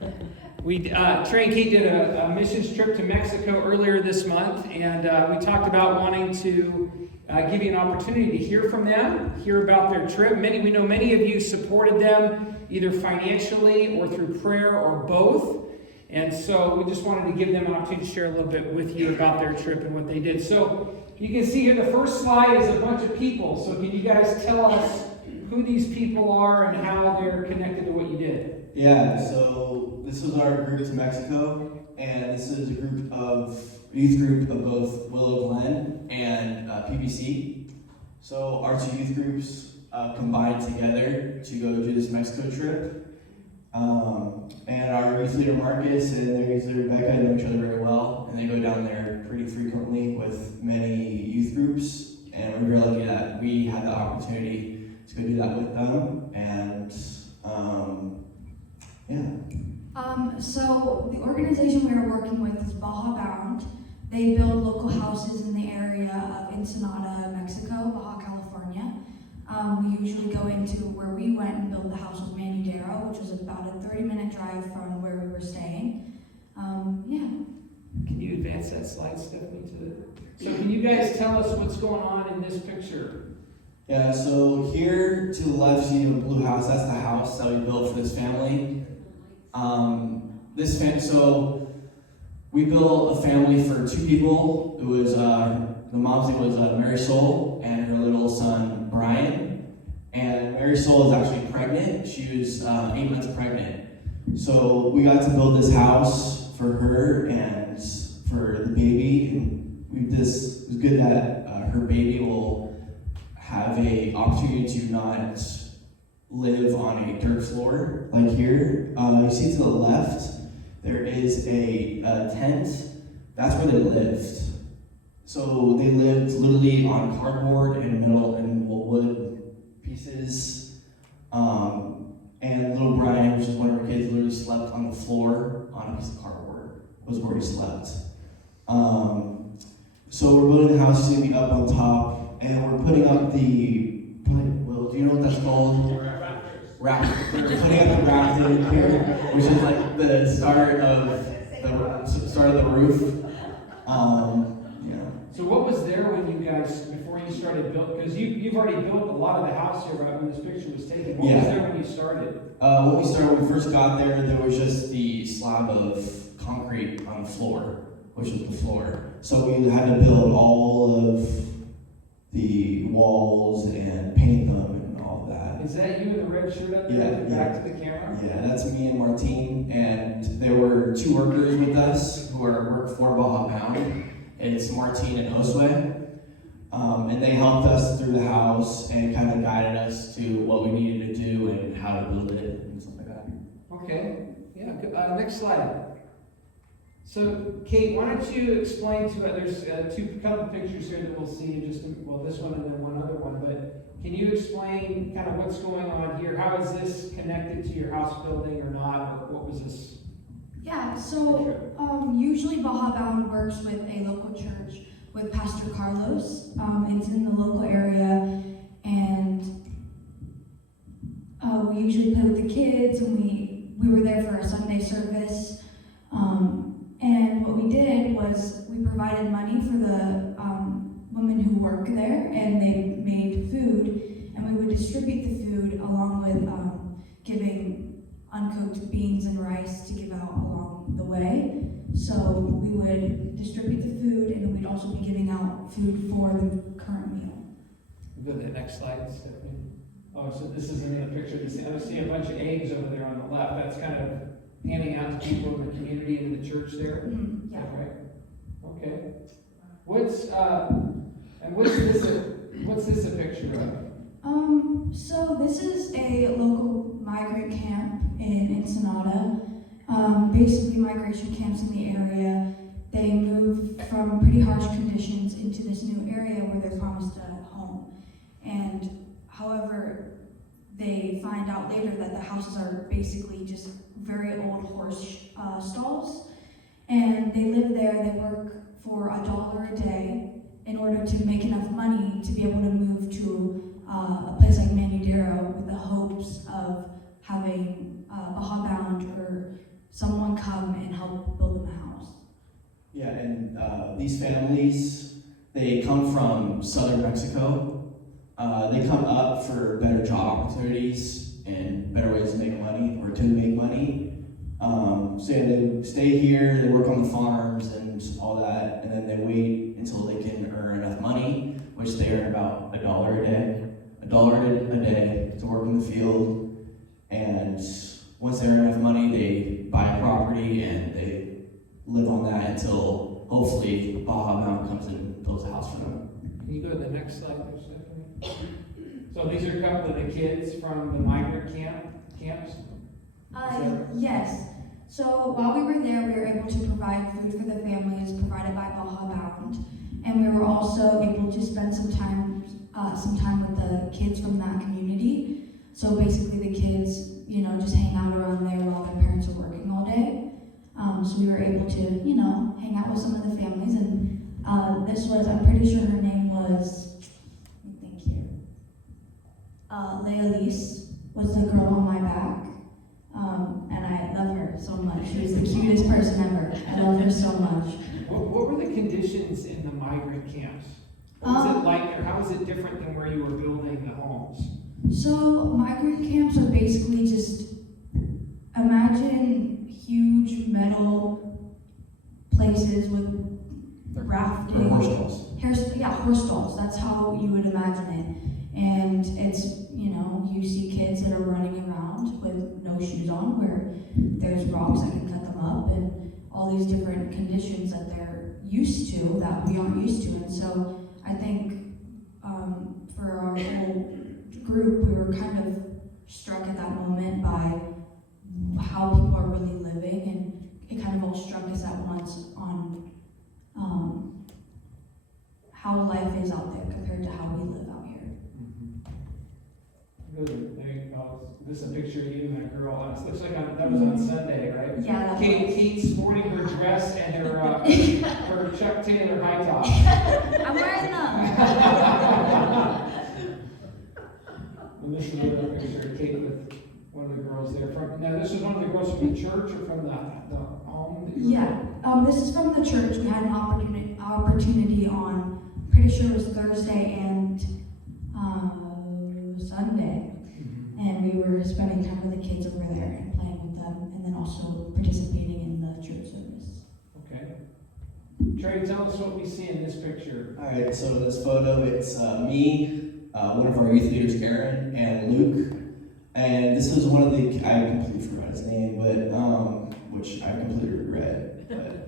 Trey and Kate did a missions trip to Mexico earlier this month, and we talked about wanting to give you an opportunity to hear from them, hear about their trip. We know many of you supported them either financially or through prayer or both, and so we just wanted to give them an opportunity to share a little bit with you about their trip and what they did. So you can see here the first slide is a bunch of people. So can you guys tell us who these people are and how they're connected to what you did? Yeah, so this was our group to Mexico, and this is a youth group of both Willow Glen and PBC. So our two youth groups combined together to go do this Mexico trip. And our youth leader Marcus and their youth leader Rebecca know each other very well, and they go down there pretty frequently with many youth groups, and we're very lucky that we had the opportunity to go do that with them, and so the organization we are working with is Baja Bound. They build local houses in the area of Ensenada, Mexico, Baja California. We usually go into where we went and build the house with Manudero, which was about a 30-minute drive from where we were staying. Can you advance that slide, Stephanie? So can you guys tell us what's going on in this picture? Yeah, so here to the left, you see the blue house. That's the house that we built for this family. So we built a family for two people. It was the mom's name was Marisol and her little son Brian. And Marisol was actually pregnant. She was 8 months pregnant. So we got to build this house for her and for the baby. And it was good that her baby will have a opportunity to not live on a dirt floor like here. You see to the left, there is a tent. That's where they lived. So they lived literally on cardboard and metal and wood pieces. And little Brian, which is one of our kids, literally slept on the floor on a piece of cardboard. Was where he slept. So we're building the house to be up on top, and we're putting up do you know what that's called? Rafters. We're putting up the rafters here, which is like the start of the roof. So what was there when you guys, before you started building, because you've already built a lot of the house here right when this picture was taken. What was there when you started? When we first got there was just the slab of concrete on the floor, which was the floor. So we had to build all of the walls and paint them and all of that. Is that you in the red shirt up there? Back to the camera? Yeah, that's me and Martine, and there were two workers with us who work for Baja Pound. It's Martine and Josue. And they helped us through the house and kind of guided us to what we needed to do and how to build it and stuff like that. Okay, yeah, next slide. So, Kate, why don't you explain to us, there's couple pictures here that we'll see, this one and then one other one, but can you explain kind of what's going on here? How is this connected to your house building or not, or what was this? Yeah, so usually Baja Bound works with a local church with Pastor Carlos. It's in the local area, and we usually play with the kids, and we were there for a Sunday service. And what we did was we provided money for the women who work there, and they made food, and we would distribute the food along with giving uncooked beans and rice to give out along the way. So we would distribute the food, and we'd also be giving out food for the current meal. Go to the next slide, Stephanie. Oh, so this is another picture. I see a bunch of eggs over there on the left. That's kind of handing out to people in the community and the church there. Mm-hmm. Yeah. Right. Okay. What's this a picture of? So this is a local migrant camp in Ensenada. Basically migration camps in the area. They move from pretty harsh conditions into this new area where they're promised a home. And however, they find out later that the houses are basically just very old horse stalls. And they live there, they work for $1 a day in order to make enough money to be able to move to a place like Manudero with the hopes of having Baja Bound or someone come and help build them a house. Yeah, and these families, they come from southern Mexico. They come up for better job opportunities and better ways to make money, or to make money. So yeah, they stay here, they work on the farms and all that, and then they wait until they can earn enough money, which they earn about $1 a day. $1 a day to work in the field, and once they earn enough money, they buy a property and they live on that until hopefully Baja Mountain comes and builds a house for them. Can you go to the next slide there, Stephanie? So these are a couple of the kids from the migrant camps. Yes. So while we were there, we were able to provide food for the families provided by Baja Bound, and we were also able to spend some time with the kids from that community. So basically, the kids, just hang out around there while their parents are working all day. So we were able to, hang out with some of the families, and this was, I'm pretty sure her name was, let me think here. Lealise was the girl on my back. And I love her so much. She was the cutest person ever. I love her so much. What were the conditions in the migrant camps? What was it like there? How was it different than where you were building the homes? So migrant camps are basically just, imagine huge metal places with rafting. Or horse stalls. Horse stalls. That's how you would imagine it. And it's, you see kids that are running around with no shoes on, where there's rocks that can cut them up, and all these different conditions that they're used to that we aren't used to. And so I think for our whole group, we were kind of struck at that moment by how people are really living, and it kind of all struck us at once on how life is out there compared to how we live out here. Good. There you go. This is a picture of you and that girl. It looks like that was on Sunday, right? Yeah. Kate's sporting her dress and her her Chuck Taylor high top. I'm wearing them. And this is another picture of Kate with one of the girls there. Now, this is one of the girls from the church or from the home? Yeah. This is from the church. We had an opportunity on, pretty sure it was Thursday and Sunday. And we were spending time with the kids over there and playing with them, and then also participating in the church service. Okay. Trey, tell us what we see in this picture. All right, so in this photo, it's me, one of our youth leaders, Aaron, and Luke. And this is one of the, I completely forgot his name, but which I completely regret. But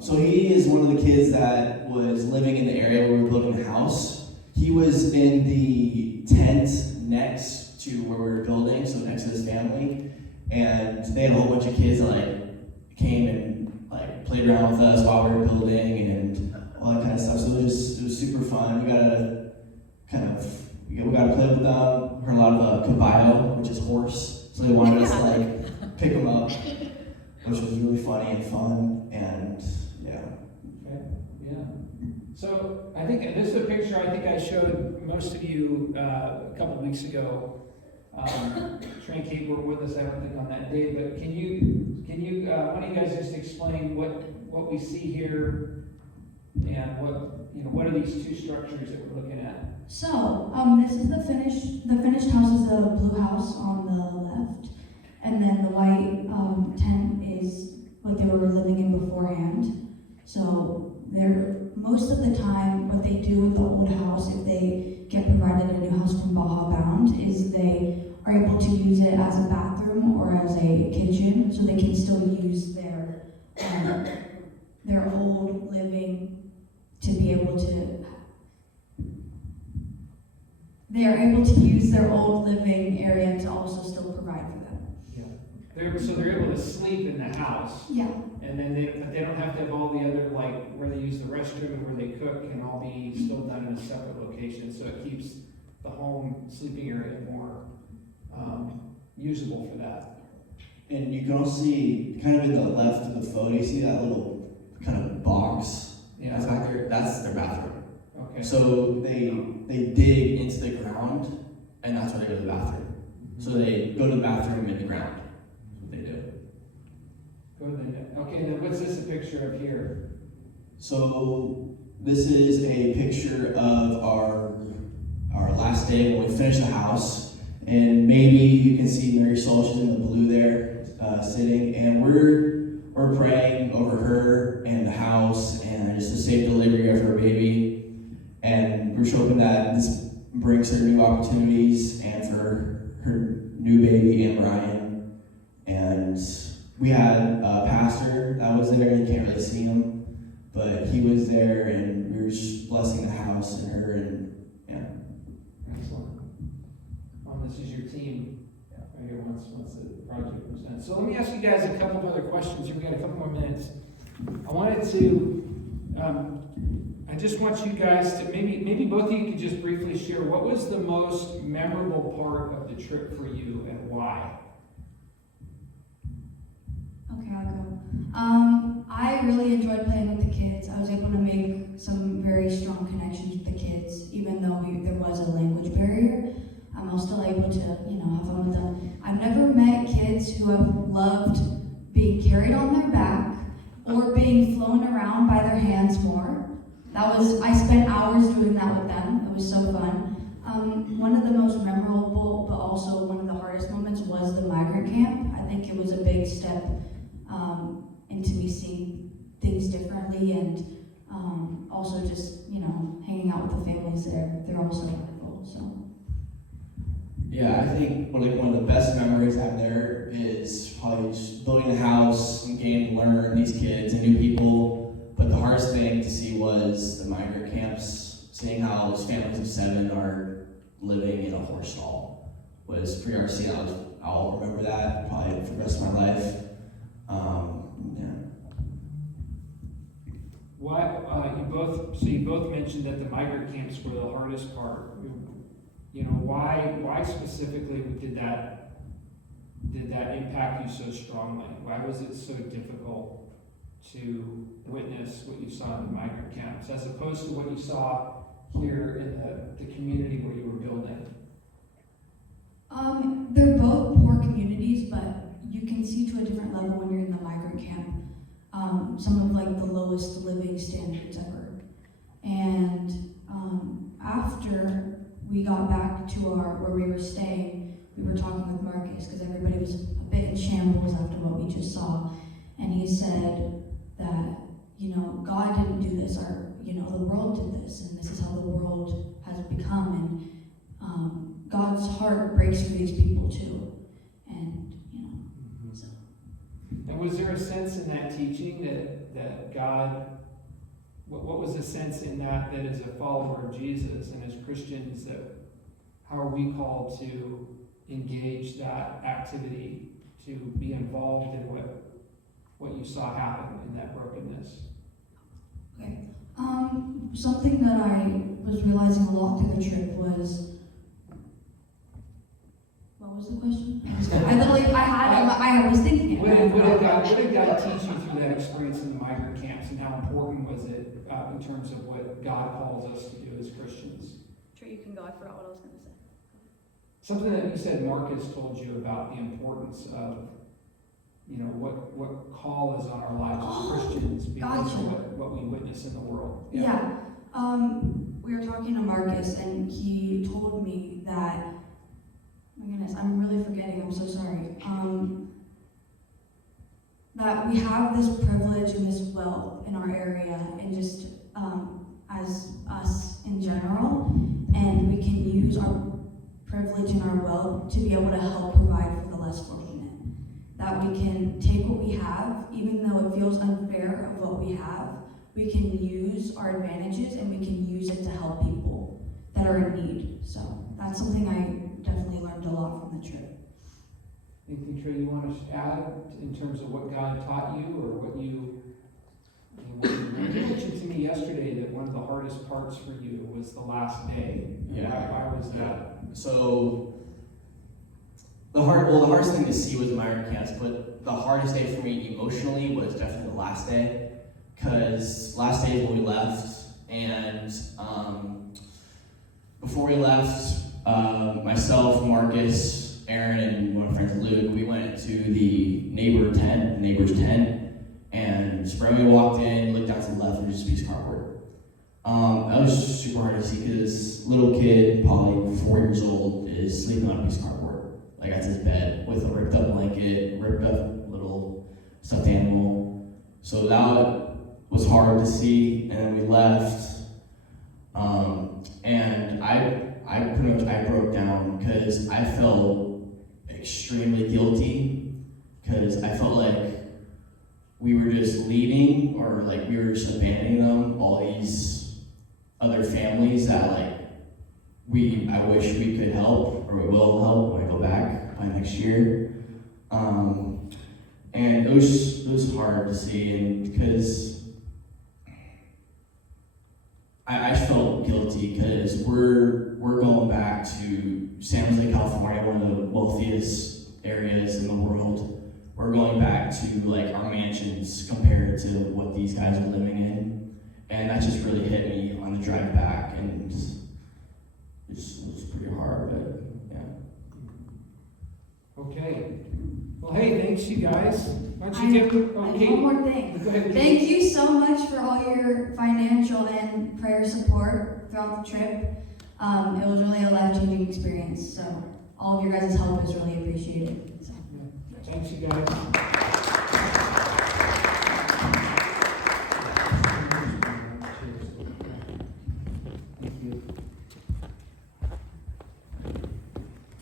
so he is one of the kids that was living in the area where we were building the house. He was in the tent next to where we were building, so next to his family, and they had a whole bunch of kids that came and played around with us while we were building and all that kind of stuff. So it was super fun. We got to play with them. Heard a lot of caballo, which is horse. So they wanted us to pick them up, which was really funny and fun, and yeah. Okay. Yeah. So I think this is a picture I think I showed most of you a couple weeks ago. Trey and Kate were with us, I don't think, on that day. But can you one of you guys just explain what we see here and what are these two structures that we're looking at? So this is the finished house is the blue house on the left, and then the white tent is what they were living in beforehand. So most of the time, what they do with the old house, if they get provided a new house from Baja Bound, is they are able to use it as a bathroom or as a kitchen, so they can still use their old living to be able to. They are able to use their old living area to also still provide for them. Yeah. They're able to sleep in the house. Yeah. And then they don't have to have all the other, where they use the restroom and where they cook can all be still done in a separate location. So it keeps the home sleeping area more usable for that. And you can also see, kind of in the left of the photo, you see that little kind of box that's back there? That's their bathroom. Okay. So they dig into the ground, and that's where they go to the bathroom. So they go to the bathroom in the ground. That's what they do. Go to the, okay, then what's this a picture of here? So this is a picture of our last day when we finished the house, and maybe you can see Mary Soul. She's in the blue there, sitting, and we're praying over her and the house and just the safe delivery of her baby, and we're just hoping that this brings her new opportunities and for her new baby and Brian. And we had a pastor that was there. You can't really see him, but he was there, and we were just blessing the house and her, and yeah. Excellent. This is your team right here once the project presents. So let me ask you guys a couple of other questions. We've got a couple more minutes. I wanted to, I just want you guys to, maybe both of you could just briefly share what was the most memorable part of the trip for you and why? Okay, I'll go. I really enjoyed playing with the kids. I was able to make some very strong connections with the kids, even though there was a language barrier. I was still able to, have fun with them. I've never met kids who have loved being carried on their back or being flown around by their hands more. I spent hours doing that with them. It was so fun. One of the most memorable, but also one of the hardest moments was the migrant camp. I think it was a big step into me seeing things differently, and also just, hanging out with the families there. They're all so wonderful, so. Yeah, I think one of the best memories I have there is probably just building the house and getting to learn these kids and new people. But the hardest thing to see was the migrant camps, seeing how those families of 7 are living in a horse stall was pretty hard to see. I'll remember that probably for the rest of my life. You both mentioned that the migrant camps were the hardest part. Why specifically did that impact you so strongly? Why was it so difficult to witness what you saw in the migrant camps as opposed to what you saw here in the community where you were building? They're both poor communities, but you can see to a different level when you're in the migrant camp. Some of the lowest living standards ever. And after we got back to where we were staying, we were talking with Marcus because everybody was a bit in shambles after what we just saw. And he said that, God didn't do this, the world did this, and this is how the world has become. And God's heart breaks for these people too. And, so. And was there a sense in that teaching that God, what was the sense in that as a follower of Jesus and as Christians, that how are we called to engage that activity, to be involved in what you saw happen in that brokenness? Okay. Something that I was realizing a lot through the trip was, what was the question? I was thinking it. What did God teach you through that experience in the migrant camps, and how important was it in terms of what God calls us to do as Christians? Sure, you can go. I forgot what I was going to say. Something that you said Marcus told you about the importance of, what call is on our lives as Christians because Gotcha. of what we witness in the world. Yeah. We were talking to Marcus, and he told me that, my goodness, I'm really forgetting, I'm so sorry. That we have this privilege and this wealth in our area, and just as us in general, and we can use our privilege and our wealth to be able to help provide for the less fortunate. That we can take what we have, even though it feels unfair of what we have, we can use our advantages and we can use it to help people that are in need. So that's something I definitely learned a lot from the trip. Anything, Trey, you want to add in terms of what God taught you, or what you mentioned to me yesterday that one of the hardest parts for you was the last day? Yeah. Why was that? So the hardest thing to see was the migrant camps, but the hardest day for me emotionally was definitely the last day, because last day is when we left, and before we left, myself, Marcus, Aaron and one of my friends, Luke, we went to the neighbor's tent, and when we walked in, looked out to the left, and just a piece of cardboard. That was super hard to see because little kid, probably 4 years old, is sleeping on a piece of cardboard. Like that's his bed with a ripped up blanket, ripped up little stuffed animal. So that was hard to see, and then we left. And I pretty much broke down because I felt extremely guilty because I felt like we were just leaving or like we were just abandoning them, all these other families that like I wish we could help or we will help when I go back by next year. And it was hard to see, and because I felt guilty because we're going back to San Jose, California, one of the wealthiest areas in the world. We're going back to like our mansions compared to what these guys are living in, and that just really hit me on the drive back, and it was pretty hard, but yeah. Okay. Well, hey, thanks you guys. Why don't I you have give? one Okay. more thing. Go ahead. Thank you so much for all your financial and prayer support throughout the trip. It was really a life-changing experience, so all of your guys' help is really appreciated. So. Thanks you guys.